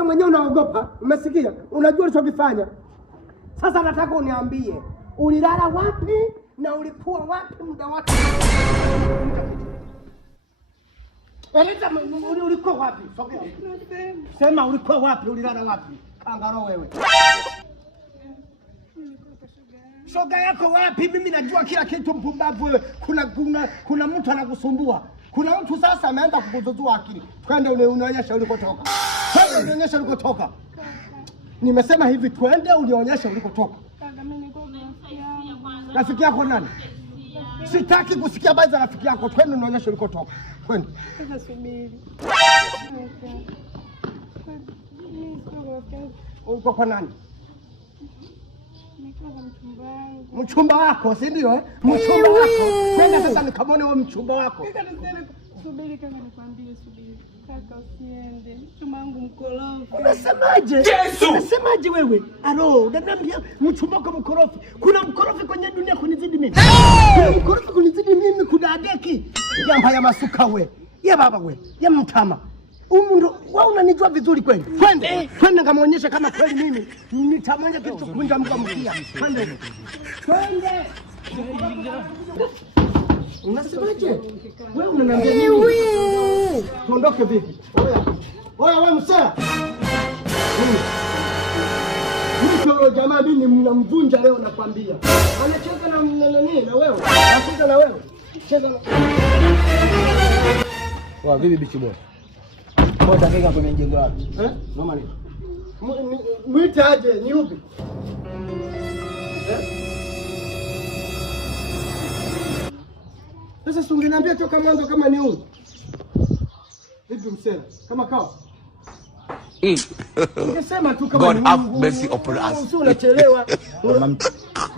unakuta mwenyewe unaogopa. Umesikia? Unajua ulichokifanya. Sasa nataka uniambie, ulilala wapi na ulikuwa wapi muda wote? Eleza ulikuwa wapi? Sema ulikuwa wapi, ulilala wapi? Kangaro wewe. Shoga yako wapi? Mimi najua kila kitu mpumbavu wewe. Kuna mtu anakusumbua. Kuna mtu sasa ameanza kukuzuzua akili. Twende unionyeshe ulikotoka. Twende unionyeshe ulikotoka. Nimesema hivi twende unionyeshe ulikotoka. Rafiki yako nani? Sitaki kusikia habari za rafiki yako. Twende unionyeshe ulikotoka. Twende. Sasa subiri. Uko kwa nani? Mchumba wako, si ndio? Mchumba wako. Twende sasa nikamwone wewe mchumba wako. Subiri kama nikwambie, subiri. Kaka usiende. Mchumba wangu mkorofi. Unasemaje? Yesu! Unasemaje wewe? Alo, unaniambia mchumba wako mkorofi. Kuna mkorofi kwenye dunia kunizidi mimi. Kuna mkorofi kunizidi mimi, kuna adeki. Jamba ya masuka we. Ya baba we. Ya mtama. Ndo wewe unanijua vizuri kweli. Twende. Twende ngamuonyeshe kama kweli mimi nitamwonyesha kitu kunja mko mkia. Twende. Twende. Unasemaje? Wewe unaniambia nini? Tuondoke vipi? Oya wewe msela. Mimi jamaa mimi mnamvunja leo nakwambia. Anacheza na nani na wewe? Anacheza na wewe. Cheza na. Wa vipi bichi boy? Kwa dakika kwenye jengo wapi? Mama ni. Mwite aje, ni upi? Sasa si ungeniambia toka mwanzo kama ni huyu. Hivi msela, kama kawa. Ungesema tu kama God have mercy upon us. Sio unachelewa.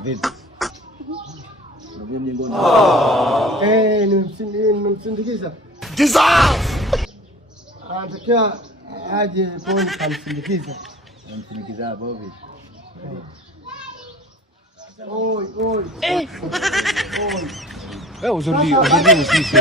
Vipi? Nimemsindikiza. Jesus! Anataka aje poni kumsindikiza. Msindikiza hapo vipi? Oi. Wewe uzuri usisi.